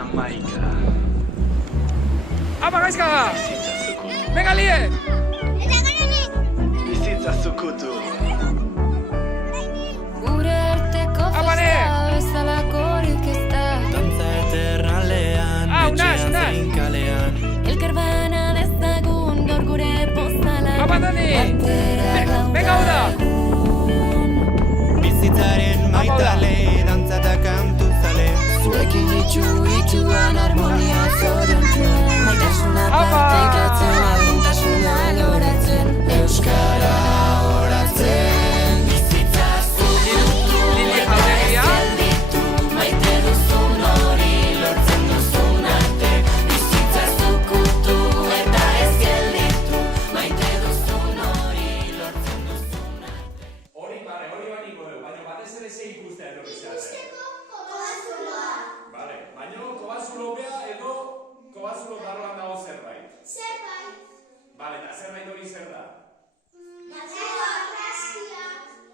Hamaika. Apa gaizka! Venga, lie! Bizitza zukutu. Gure arteko festa bezalakorik ez da. Dantza eternalean, etxean zein kalean. Elkar bana dezagun gaur gure pozala. Venga, uda! Bizitzaren maitale, dantza eta kantu zale. Zuekin itxuan harmonia zoriontzen. Maitasuna partekatzen, laguntasuna loratzen. Euskara oratzen. Bizitza zukutu eta ez gelditu. Maite duzun hori lortzen duzun arte. Bizitza zukutu eta ez gelditu. Maite duzun hori lortzen duzun arte. Hori baniko dugu, baina batez ere ze ikustea edo bizitzea. Vale, baina kobazulopea edo kobazulo barruan dago zerbait. Vale, eta zerbait hori zer da?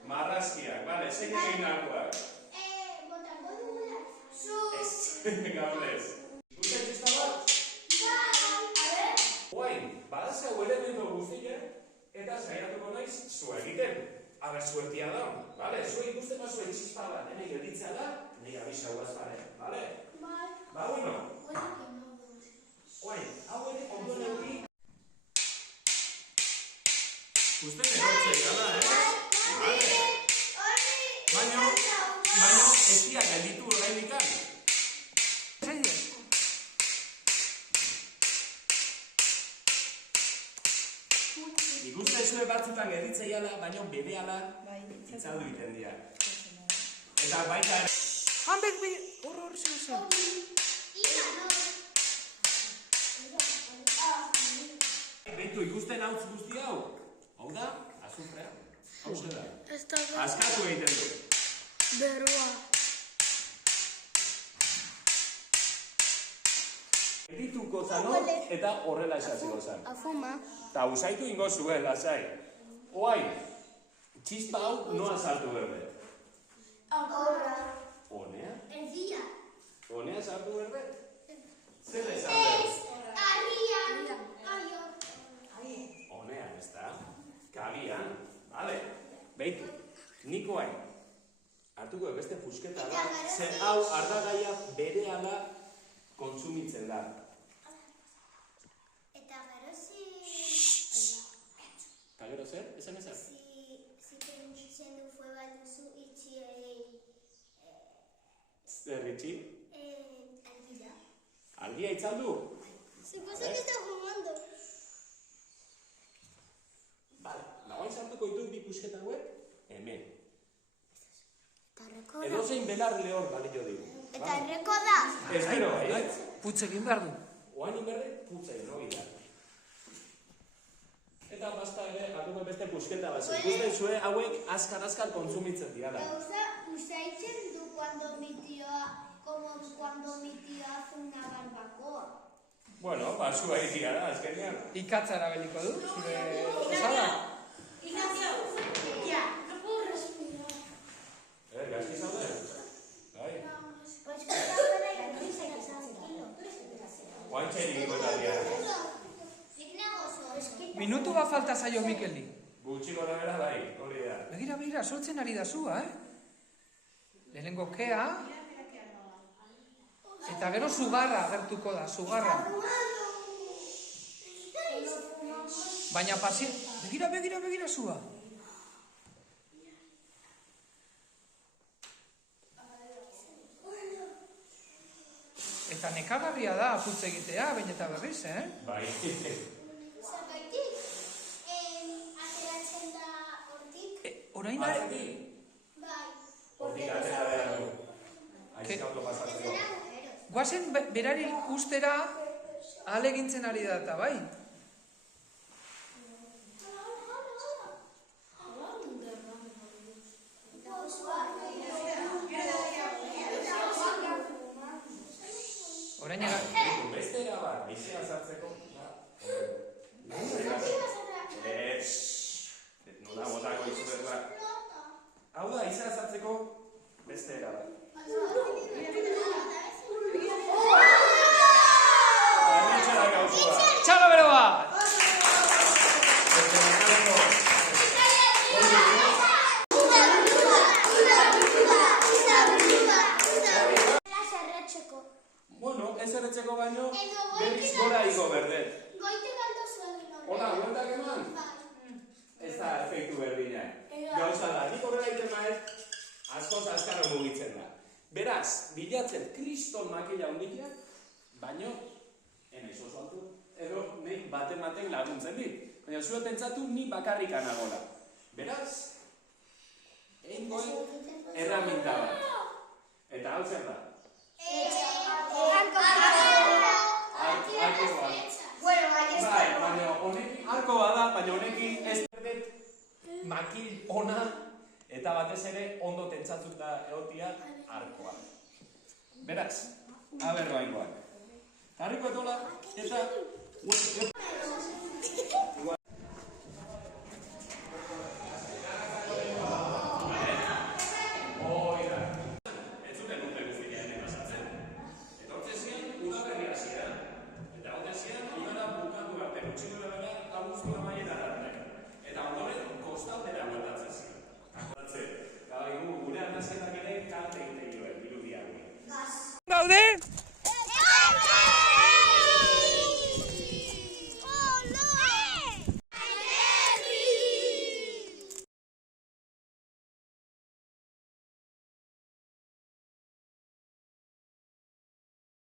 Marrazkiak, vale, zein egin nagoak? Ez, gablez. Ikusten txista bat? Guain, badazka elementu guztiak, eta saiatuko naiz zu egiten. Aber suertia da, vale? Zu ikusten bazue txispa bat, nire gelditzea da, nire abisa guazpare, vale? Ba, bueno. Guain, hau ere ondo neuki. Uste negotzei gala, Vale. Baina, ez dira gelditu orain ikan. Ikusten zue batzutan gelditzeiala, baina berehala itzaldu iten dira. Eta baita ere... Hanbek bi, hor zer. Beitu, ikusten hautz guzti hau? Hau da, azufrea. Hau zer da. Askatu egiten du. Beroa. Edituko zano eta horrela esatzeko zan. Afuma. Eta usaitu ingo zuen, lasai. Oai, txispa hau noa sartu berde. Agorra. Honea? Erdia. Honea sartu berde? Zer esate? Arrian. Honea, ez da? Kabian. Vale. Beitu, niko hain. Hartuko beste fusketa da. Zer hau ardagaia berehala kontsumitzen da. Eta gero Eta gero zer? Esan ezak? si kentzen du fue balduzu itxiei... Zer itxi? Argira. Argia itzaldu? Suposo que está fumando. Vale, nagoain sartuko ditu bi fusketa hauek? Hemen. Eta zein belar lehor balio digu. Eta erreko da. Ez gero, Putz egin behar du. Oain inberre, putza hori da. Eta basta ere, hartuko beste pusketa bat. Ikusten zue hauek azkar kontsumitzen dira da. Usaitzen du cuando mi tío hace una barbacoa. Bueno, basu egin gara, azkenean. Ikatza erabeliko du, zure osada. Ignacio, ya, no puedo respirar. Gaizki zaude? Bai. Pues que está para ir a misa y tranquilo. Oain txerik ikotatia. Minutu bat falta zaio Mikeldi. Gutxi gora bera bai, hori da. Begira, sortzen ari da zua, Lehenengo kea. Eta gero sugarra agertuko da, sugarra. Baina begira zua. Eta nekagarria da putz egitea, baina eta berriz, Bai. Zergaitik, ateratzen da hortik. Orain Bai. Hortik atera behar du. Aizkauto pasatzeko. guazen berari ustera ahalegintzen ari da eta bai. Orain Beste era bat, aizea sartzeko. Nola botako izuberrak. Hau da, aizea sartzeko beste era bat. Beraz, bilatzen kriston makila hondikiak, baino, enaiz oso altu, edo nik baten laguntzen dit. Baina zuet pentsatu ni bakarrik anagola. Beraz, eingoen erraminta bat. Eta hau zer da? Bai, baina honekin arko bada, baina honekin ez dut makil ona eta batez ere ondo tentsatuta egotia arkoa. Beraz, aberroa ingoan. Jarriko etola eta... Eta